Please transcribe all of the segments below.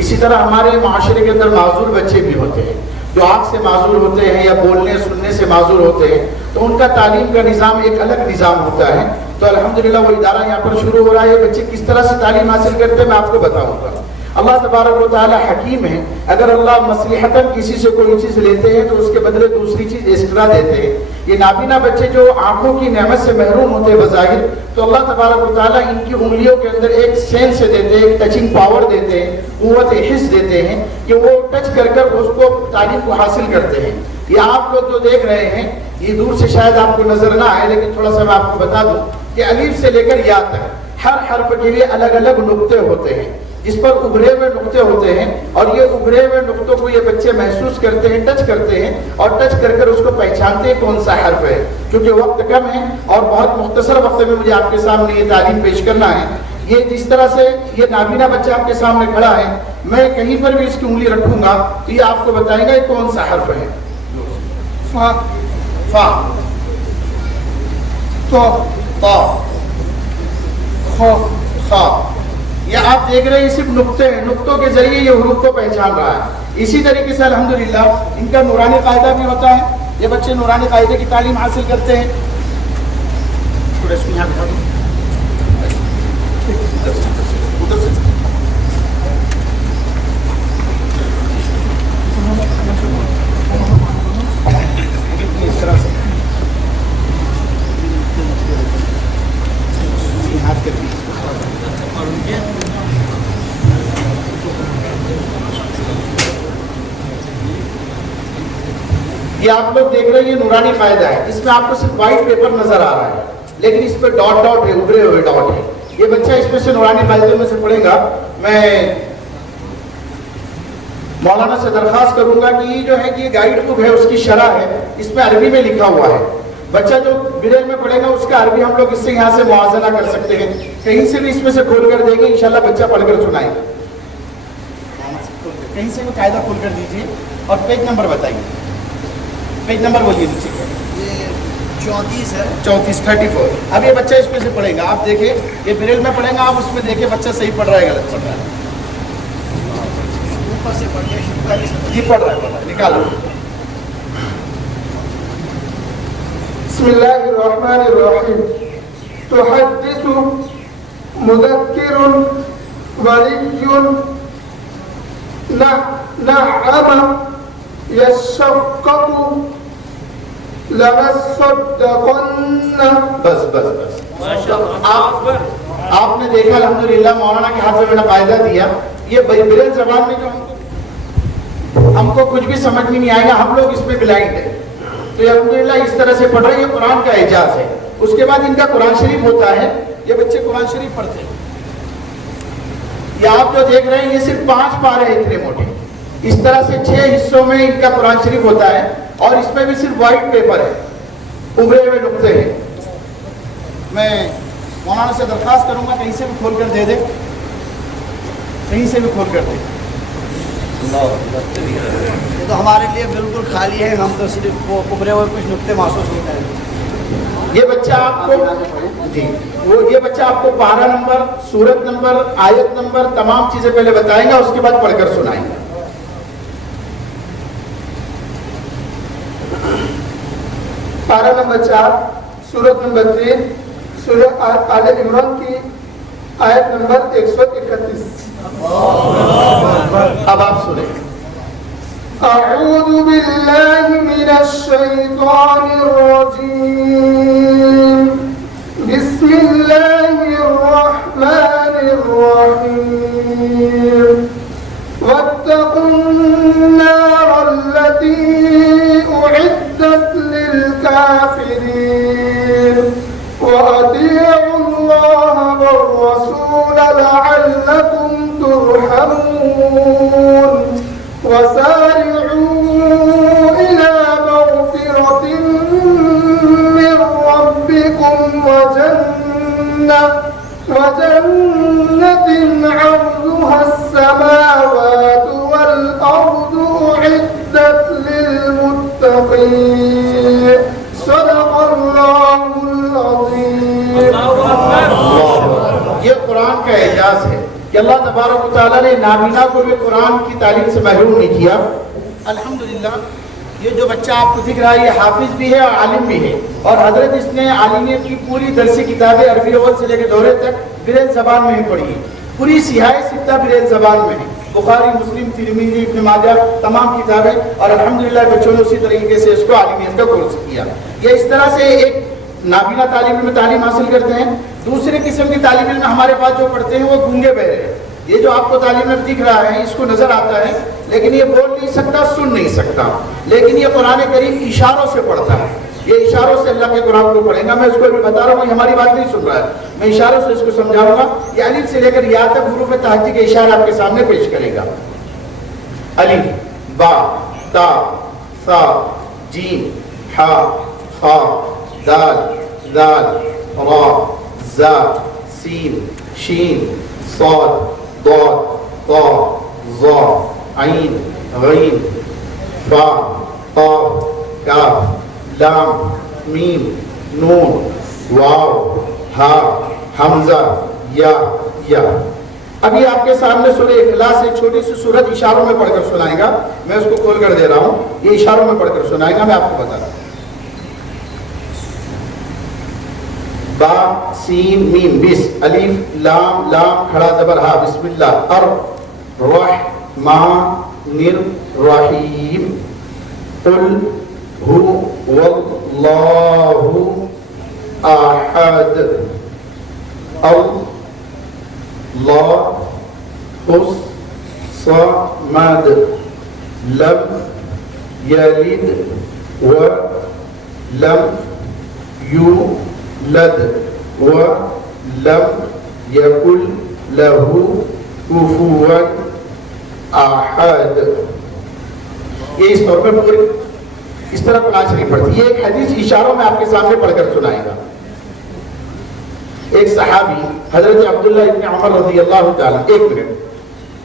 اسی طرح ہمارے معاشرے کے اندر معذور بچے بھی ہوتے ہیں جو آنکھ سے معذور ہوتے ہیں یا بولنے سننے سے معذور ہوتے ہیں، تو ان کا تعلیم کا نظام ایک الگ نظام ہوتا ہے. تو الحمدللہ وہ ادارہ یہاں پر شروع ہو رہا ہے. بچے کس طرح سے تعلیم حاصل کرتے ہیں میں آپ کو بتاؤں گا. اللہ تبارک و تعالی حکیم ہے. اگر اللہ مصلحتاً کسی سے کوئی چیز لیتے ہیں تو اس کے بدلے دوسری چیز ایکسٹرا دیتے ہیں. یہ نابینا بچے جو آنکھوں کی نعمت سے محروم ہوتے ہیں بظاہر، تو اللہ تبارک و تعالی ان کی انگلیوں کے اندر ایک سینس دیتے ہیں، ایک ٹچنگ پاور دیتے ہیں، قوت حس دیتے ہیں کہ وہ ٹچ کر کر اس کو تعلیم کو حاصل کرتے ہیں. یہ آپ لوگ جو دیکھ رہے ہیں یہ دور سے شاید آپ کو نظر نہ آئے، لیکن تھوڑا سا میں آپ کو بتا دوں کہ الف سے لے کر یا تک ہر حرف کے لیے الگ الگ نقطے ہوتے ہیں جس پر ابھرے ہوئے نقطے ہوتے ہیں، اور یہ ابھرے ہوئے نقطوں کو یہ بچے محسوس کرتے ہیں، ٹچ کرتے ہیں، اور ٹچ کر کر اس کو پہچانتے ہیں کون سا حرف ہے. کیونکہ وقت کم ہے اور بہت مختصر وقت میں مجھے آپ کے سامنے یہ تعلیم پیش کرنا ہے. یہ جس طرح سے یہ نابینا بچہ آپ کے سامنے کھڑا ہے، میں کہیں پر بھی اس کی انگلی رکھوں گا تو یہ آپ کو بتائے گا یہ کون سا حرف ہے. فا، فا، تو، تا، خا، خا. یہ آپ دیکھ رہے ہیں صرف نقطے ہیں، نقطوں کے ذریعے یہ حروف کو پہچان رہا ہے. اسی طریقے سے الحمدللہ ان کا نورانی قاعدہ بھی ہوتا ہے. یہ بچے نورانی قاعدے کی تعلیم حاصل کرتے ہیں. تھوڑا اس کو یہاں بٹھا دو. ادھر سے اس طرح سے ہاتھ کر دیجیے. یہ آپ لوگ دیکھ رہے ہیں یہ نورانی قاعدہ ہے. اس میں آپ کو صرف وائٹ پیپر نظر آ رہا ہے لیکن اس پہ ڈاٹ ڈاٹ ہے، ابھرے ہوئے ڈاٹ ہے. یہ بچہ اس میں سے نورانی قاعدے میں سے پڑھے گا. میں مولانا سے درخواست کروں گا کہ یہ جو ہے کہ یہ گائیڈ بک ہے، اس کی شرح ہے، اس میں عربی میں لکھا ہوا ہے. بچہ جو بریل میں پڑھے گا اس کا عربی ہم لوگ اس سے یہاں سے موازنہ کر سکتے ہیں. کہیں سے بھی اس میں سے کھول کر دیں گے انشاءاللہ بچہ پڑھ کر سنائے گا. کہیں سے بھی قاعدہ کھول کر دیجیے اور پیج نمبر بتائیے. پیج نمبر بولیے نیچے. یہ 34 ہے. 34 34. اب یہ بچہ اس میں سے پڑھے گا. آپ دیکھیں یہ بریل میں پڑھے گا، آپ اس میں دیکھیں بچہ صحیح پڑھ رہا ہے غلط پڑھ رہا ہے. اوپر سے پڑھیے. جی پڑھ رہا ہے، نکالو. بسم اللہ الرحمن الرحیم. تحدث مذکر ولی نعم یشقق لنصدقن. بس بس بس. آپ نے دیکھا الحمدللہ مولانا کے ہاتھ میں میں نے قاعدہ دیا. یہ بریل زبان میں جو ہم کو کچھ بھی سمجھ میں نہیں آئے گا، ہم لوگ اس میں بلائنڈ ہیں. تو یہ الحمدللہ اس طرح سے پڑھ رہے ہیں. یہ قرآن کا اعجاز ہے. اس کے بعد ان کا قرآن شریف ہوتا ہے. یہ بچے قرآن شریف پڑھتے ہیں. یہ آپ جو دیکھ رہے ہیں یہ صرف 5 پارے ہیں اتنے موٹے. اس طرح سے 6 حصوں میں ان کا قرآن شریف ہوتا ہے اور اس میں بھی صرف وائٹ پیپر ہے، ابھرے ہوئے نقطے ہیں. میں مولانا سے درخواست کروں گا کہیں سے بھی کھول کر دے دے، کہیں سے بھی کھول کر دے. یہ تو ہمارے لیے بالکل خالی ہے، ہم تو صرف وہ ابھرے ہوئے کچھ نقطے محسوس ہوتے ہیں. یہ بچہ آپ کو جی یہ بچہ آپ کو پارہ نمبر، سورت نمبر، آیت نمبر، تمام چیزیں پہلے بتائیں گا، اس کے بعد پڑھ کر سنائیں گا. پارہ نمبر 4، سورت نمبر 3، سورہ آل عمران کی آیت نمبر 131. اب آپ سنیں. اعوذ باللہ من الشیطان الرجیم، بسم اللہ الرحمن الرحیم. واتقوا النار التي أعدت للكافرين وأطيعوا الله والرسول لعلكم ترحمون. وسارعوا إلى مغفرة من तबारक व तआला ने नाबीना को भी कुरान की तालीम से महरूम नहीं किया। अल्हम्दुलिल्लाह ये जो बच्चा आपको दिख रहा है ये हाफिज भी है और आलिम भी है, और हजरत इसने आलिमियत की पूरी दरसी किताबें अरबी अव्वल से लेकर दोहरे तक ब्रेल ज़बान में ही पढ़ी है। पूरी सिहाए सित्ता ब्रेल ज़बान में है, बुखारी, मुस्लिम, तिरमिज़ी, इब्न माजा, तमाम किताबें, और अल्हम्दुलिल्लाह बच्चों ने उसी तरीके से इसको आलिमियत का कोर्स किया। ये इस तरह से एक नाबीना तालीम में तालीम हासिल करते हैं। दूसरे किस्म की तालीम में हमारे पास जो पढ़ते हैं वो गूंगे बहरे हैं। ये जो आपको तालीम में दिख रहा है इसको नजर आता है लेकिन ये बोल नहीं सकता, सुन नहीं सकता, लेकिन ये कुरान करीम इशारों से पढ़ता है। ये इशारों से अल्लाह के कुरान को पढ़ेगा। मैं इसको अभी बता रहा हूँ, हमारी बात नहीं सुन रहा है, मैं इशारों से इसको समझाऊंगा। ये अलिफ से लेकर या तक हुरूफ तहज्जी के इशारे आपके सामने पेश करेगा। अलिफ, बा, ता, सा, जीम, हा, खा, दाल, दाल, रा, जा, सीन, शीन, साद, दाद, ता, ज़ा, आइन, गीन, फा, काफ, काफ, लाम, मीम, नून, वाव, हा, हमजा, या। अभी आपके सामने सूरह इखलास एक छोटी सी सूरत इशारों में पढ़कर सुनाएगा। मैं उसको खोल कर दे रहा हूँ, ये इशारों में पढ़कर सुनाएगा, मैं आपको बता रहा हूँ। बा, सीन, मीम, बिस, अलिफ, लाम, लाम, खड़ा जबर हा, बिस्मिल्लाह, अर, रहमानिर रहीम, कुल हुवल्लाहु अहद, अल्लाहुस समद, लम यलिद व लम यूलद व लम यकुल लहू कुफुवन अहद। ये इस तौर पर पूरी इस तरह कुरान शरीफ पढ़ती है। एक हदीस इशारों में आपके सामने पढ़कर सुनाएगा। एक सहाबी हजरत अब्दुल्लाह इब्न उमर रज़ी अल्लाह ताला, एक मिनट,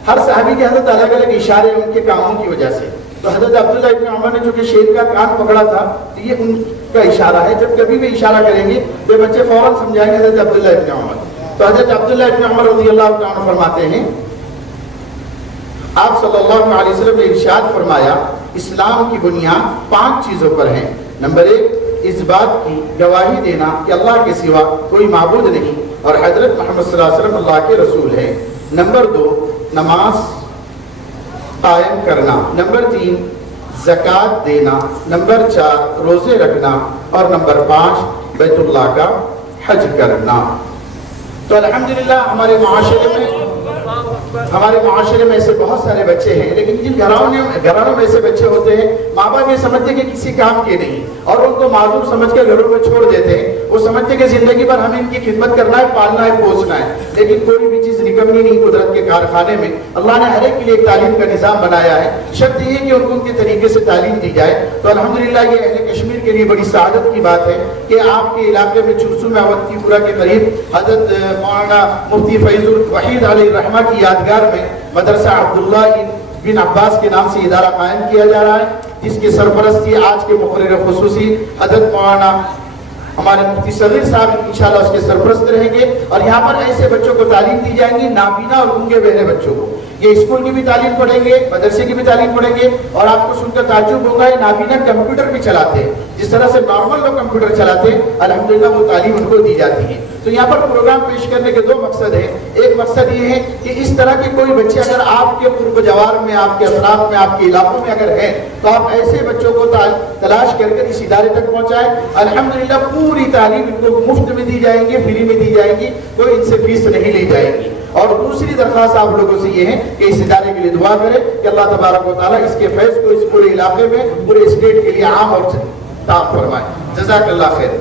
हर सहाबी के हजरत अलग अलग इशारे उनके कामों की वजह से। तो हजरत अब्दुल्लाह इब्न उमर ने चूंकि शेर का कान पकड़ा था तो ये उनका इशारा है। जब कभी भी इशारा करेंगे तो बच्चे फौरन समझाएंगे हजरत अब्दुल्लाह इब्न उमर। तो हजरत अब्दुल्लाह इब्न उमर रज़ी अल्लाह ताला फरमाते हैं, आप सल्लल्लाहु अलैहि वसल्लम ने इरशाद फरमाया, इस्लाम की बुनियाद 5 चीजों पर है। नंबर 1, इस बात की गवाही देना कि अल्लाह के सिवा कोई माबूद नहीं और हजरत मोहम्मद सल्लल्लाहु अलैहि वसल्लम अल्लाह के रसूल हैं। नंबर 2, नमाज कायम करना। नंबर 3, ज़कात देना। नंबर 4, रोजे रखना। और नंबर 5, बैतुल्लाह का हज करना। तो अल्हम्दुलिल्लाह हमारे माशरे में ऐसे बहुत सारे बच्चे हैं, लेकिन जिन घरानों में ऐसे बच्चे होते हैं, माँ बाप ये समझते कि किसी काम के नहीं और उनको माजूर समझ कर घरों में छोड़ देते हैं। वो समझते कि जिंदगी भर हमें इनकी खिदमत करना है, पालना है, पोसना है, लेकिन कोई भी चीज निकम्मी नहीं। कुदरत के कारखाने में अल्लाह ने हर एक के लिए एक तालीम का निज़ाम बनाया है। शर्त ये कि उनको उनके तरीके से तालीम दी जाए। तो अल्हम्दुलिल्लाह ये अहले कश्मीर के लिए बड़ी सआदत की बात है कि आपके इलाके में चुरसू में अवंतीपुरा के करीब हजरत मौलाना मुफ्ती फैजुल वहीद अलैहि रहमा की यादगार में मदरसा अब्दुल्लाह बिन अब्बास के नाम से इदारा कायम किया जा रहा है, जिसकी सरपरस्ती आज के मुकर्रिर खुसूसी हजरत मौलाना हमारे मुफ्ती सगीर साहब इंशाल्लाह उसके सरपरस्त रहेंगे। और यहाँ पर ऐसे बच्चों को तालीम दी जाएंगी, नाबीना और गूंगे बहरे बच्चों को। ये स्कूल की भी तालीम पढ़ेंगे, मदरसे की भी तालीम पढ़ेंगे। और आपको सुनकर ताज्जुब होगा, ये नाबीना कंप्यूटर भी चलाते हैं। जिस तरह से नॉर्मल लोग कंप्यूटर चलाते हैं, अल्हम्दुलिल्लाह वो तालीम उनको दी जाती है। तो यहाँ पर प्रोग्राम पेश करने के 2 मकसद हैं। एक मकसद ये है कि इस तरह के कोई बच्चे अगर आपके पूर्व जवार में, आपके अफराद में, आपके इलाकों में अगर हैं, तो आप ऐसे बच्चों को तलाश करके इस इदारे तक पहुँचाएं। अल्हम्दुलिल्लाह पूरी तालीम इनको मुफ्त में दी जाएंगी, फ्री में दी जाएगी, कोई इनसे फीस नहीं ली जाएगी। और दूसरी दरख्वास्त आप लोगों से ये है कि इस इदारे के लिए दुआ करें कि अल्लाह तबारक व तआला इसके फैज़ को इस पूरे इलाके में, पूरे स्टेट के लिए आम और ताम फरमाए। जज़ाकल्लाह खैर।